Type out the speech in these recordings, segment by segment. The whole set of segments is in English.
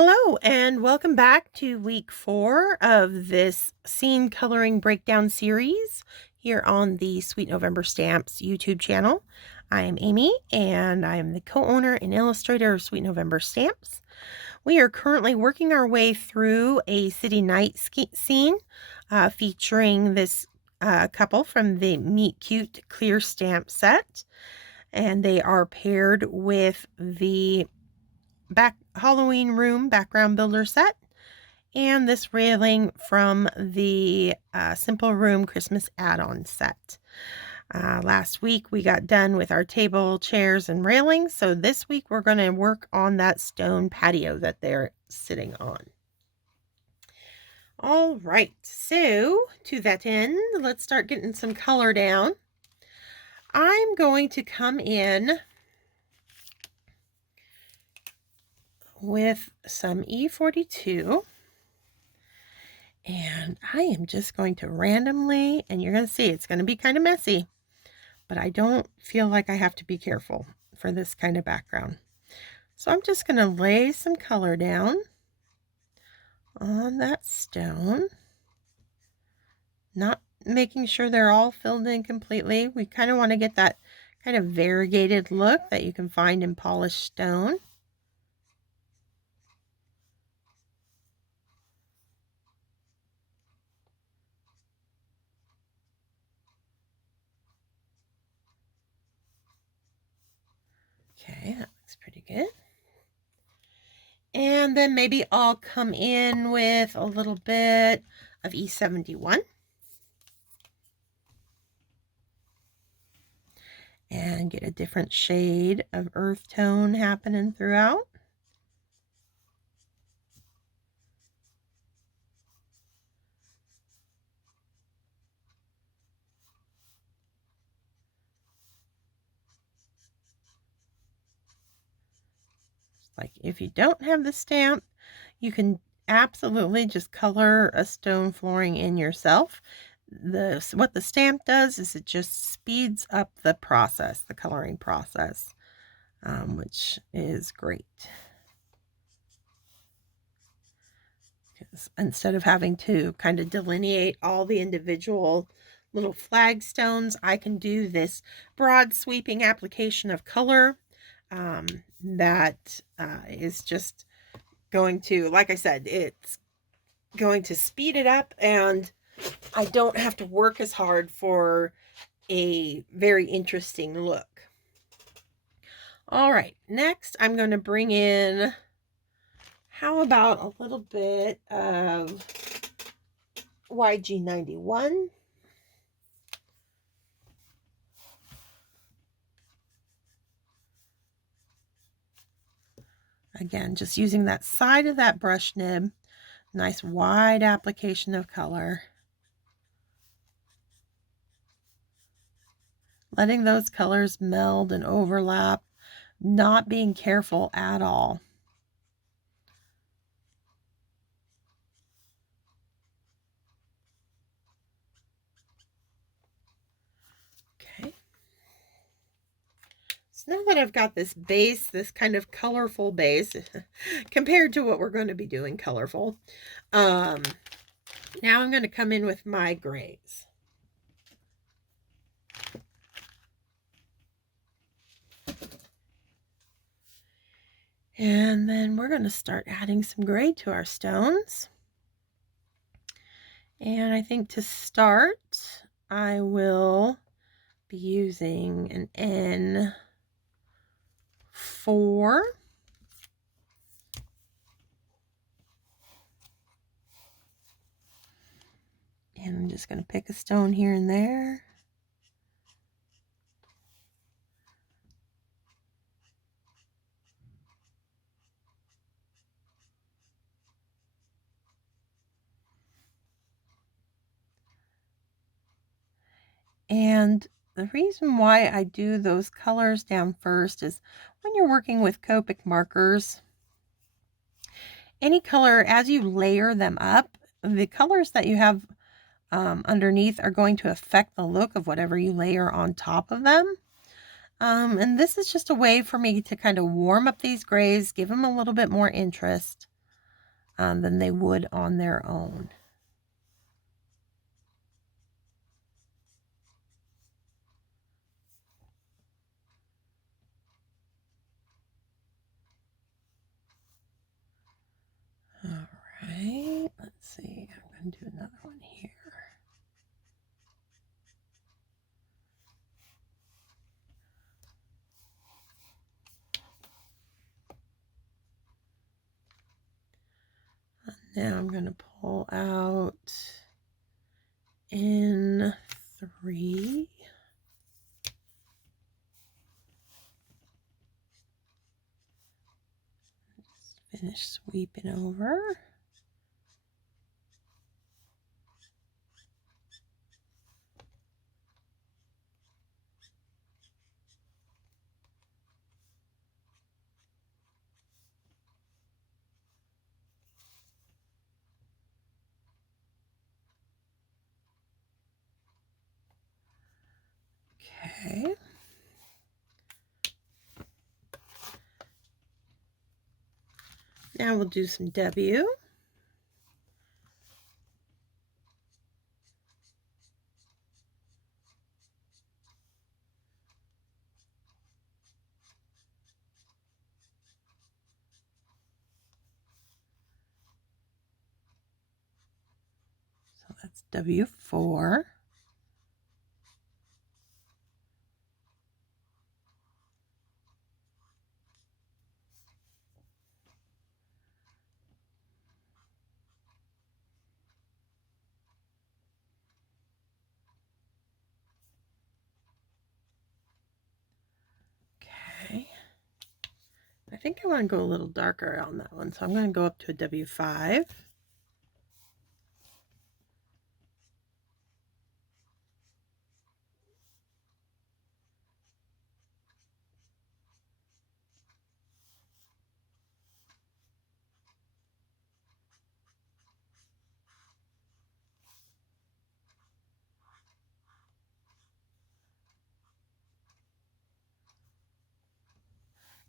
Hello, and welcome back to week 4 of this scene coloring breakdown series here on the Sweet November Stamps YouTube channel. I am Amy, and I am the co-owner and illustrator of Sweet November Stamps. We are currently working our way through a city night scene featuring this couple from the Meet Cute Clear Stamp set, and they are paired with the Halloween room background builder set and this railing from the Simple Room Christmas add-on set. Last week we got done with our table, chairs, and railings, so this week we're going to work on that stone patio that they're sitting on. All right, so to that end, let's start getting some color down. I'm going to come in with some E42, and I am just going to randomly, and you're going to see it's going to be kind of messy, but I don't feel like I have to be careful for this kind of background. So I'm just going to lay some color down on that stone, not making sure they're all filled in completely. We kind of want to get that kind of variegated look that you can find in polished stone. Okay, that looks pretty good. And then maybe I'll come in with a little bit of E71. And get a different shade of earth tone happening throughout. Like if you don't have the stamp, you can absolutely just color a stone flooring in yourself. What the stamp does is it just speeds up the process, the coloring process, which is great. Because instead of having to kind of delineate all the individual little flagstones, I can do this broad sweeping application of color that is just going to, like I said, it's going to speed it up, and I don't have to work as hard for a very interesting look. All right, next I'm going to bring in, how about a little bit of YG91. Again, just using that side of that brush nib, nice wide application of color. Letting those colors meld and overlap, not being careful at all. Okay. So now that I've got this base, this kind of colorful base, compared to what we're going to be doing colorful, now I'm going to come in with my grays. And then we're going to start adding some gray to our stones. And I think to start, I will be using an N4. And I'm just going to pick a stone here and there. And the reason why I do those colors down first is when you're working with Copic markers, any color, as you layer them up, the colors that you have underneath are going to affect the look of whatever you layer on top of them. And this is just a way for me to kind of warm up these grays, give them a little bit more interest. than they would on their own. All right, let's see. I'm going to do another one here. And now I'm going to pull out in 3. Just finish sweeping over. Okay. Now we'll do some W. So that's W4. Okay. I think I want to go a little darker on that one, so I'm going to go up to a W5.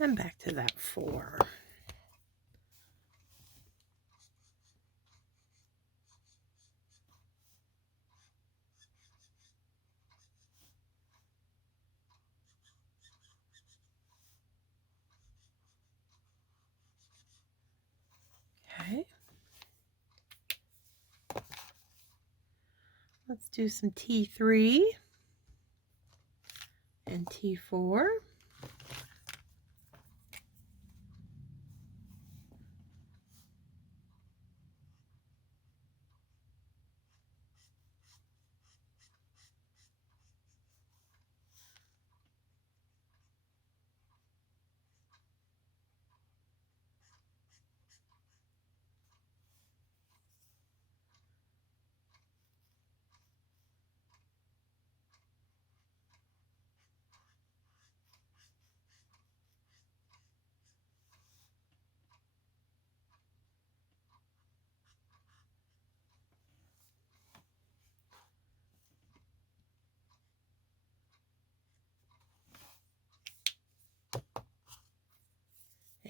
And back to that 4. Okay. Let's do some T3 and T4.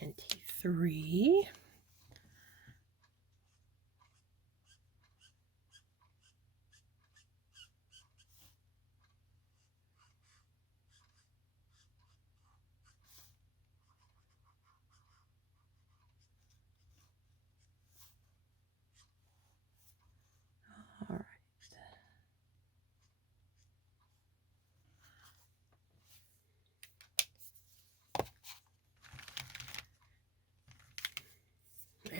And T3. All right.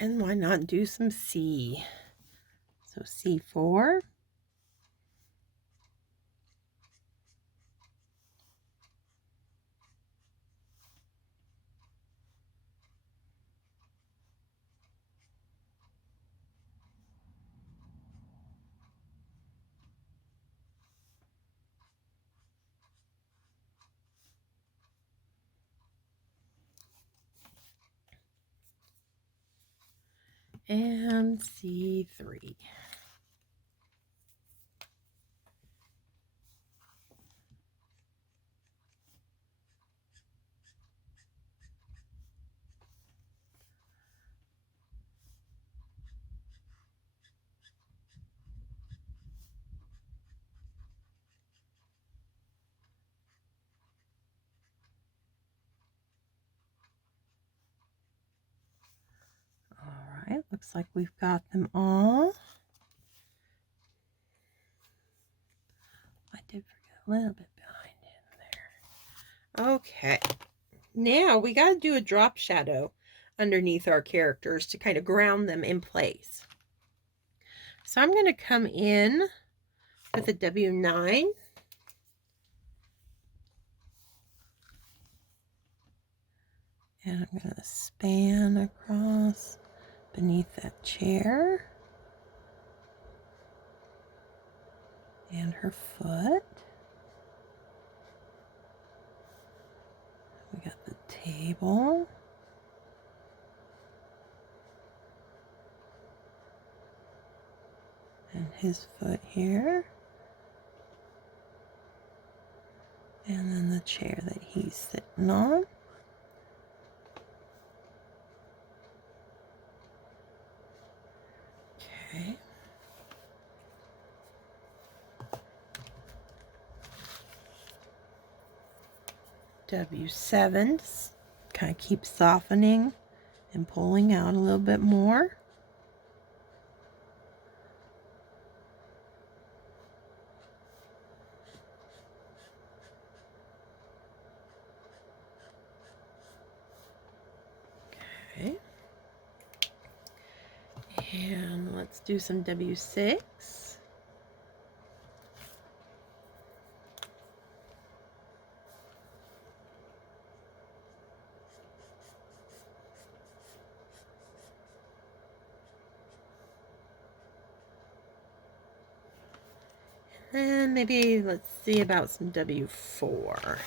And why not do some C? So C4. And C3. Looks like we've got them all. I did forget a little bit behind in there. Okay. Now we got to do a drop shadow underneath our characters to kind of ground them in place. So I'm going to come in with a W9. And I'm going to span across beneath that chair and her foot. We got the table. And his foot here. And then the chair that he's sitting on. Okay. W7, kind of keep softening and pulling out a little bit more. Okay. And let's do some W6. And maybe let's see about some W4.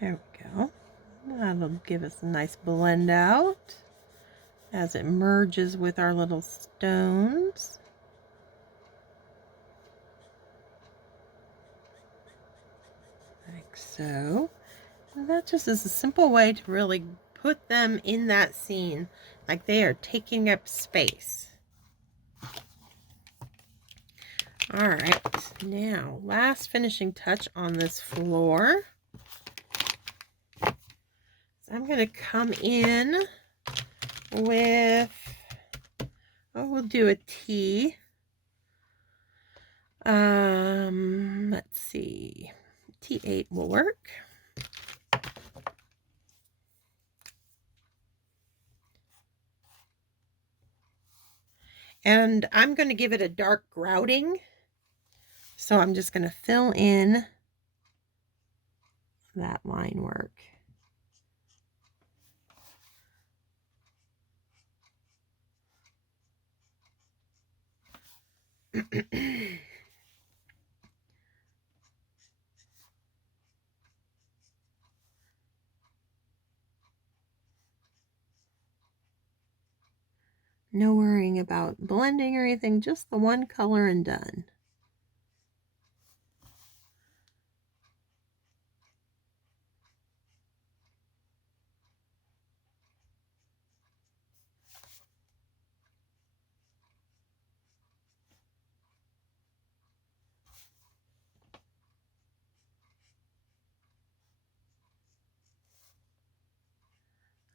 There we go. That'll give us a nice blend out as it merges with our little stones. Like so. And that just is a simple way to really put them in that scene, like they are taking up space. All right, now last finishing touch on this floor. So I'm going to come in with, we'll do a T. Let's see, T8 will work. And I'm going to give it a dark grouting. So I'm just going to fill in that line work. No worrying about blending or anything, just the one color and done.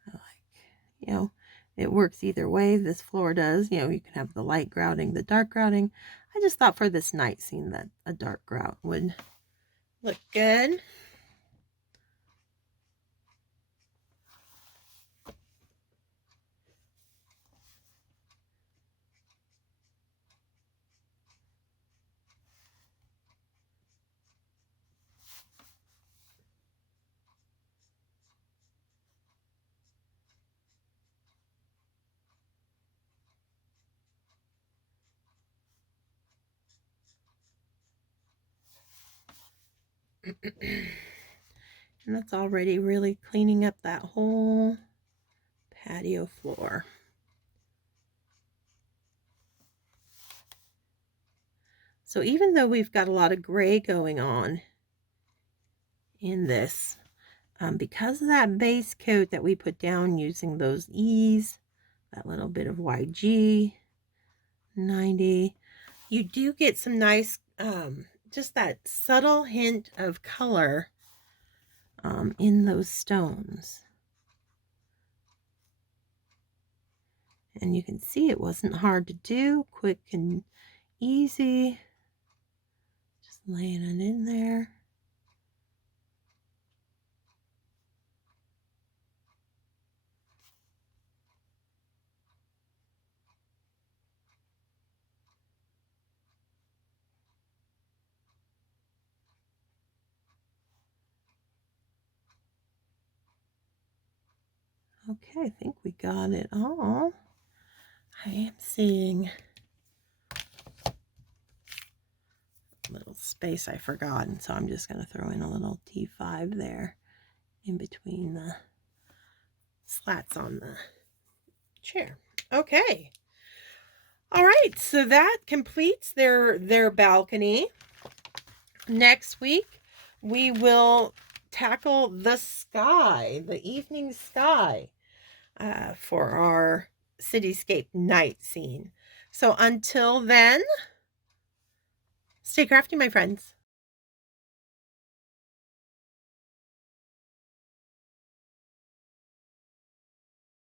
I like, you know, it works either way. This floor does, you know, you can have the light grouting, the dark grouting. I just thought for this night scene that a dark grout would look good. And that's already really cleaning up that whole patio floor. So even though we've got a lot of gray going on in this, because of that base coat that we put down using those E's, that little bit of YG, 90, you do get some nice, just that subtle hint of color in those stones. And you can see it wasn't hard to do, quick and easy. Just laying it in there. Okay, I think we got it all. I am seeing a little space I forgot, and so I'm just going to throw in a little T5 there in between the slats on the chair. Okay. All right, so that completes their balcony. Next week, we will tackle the sky, the evening sky, for our cityscape night scene. So until then, stay crafty, my friends.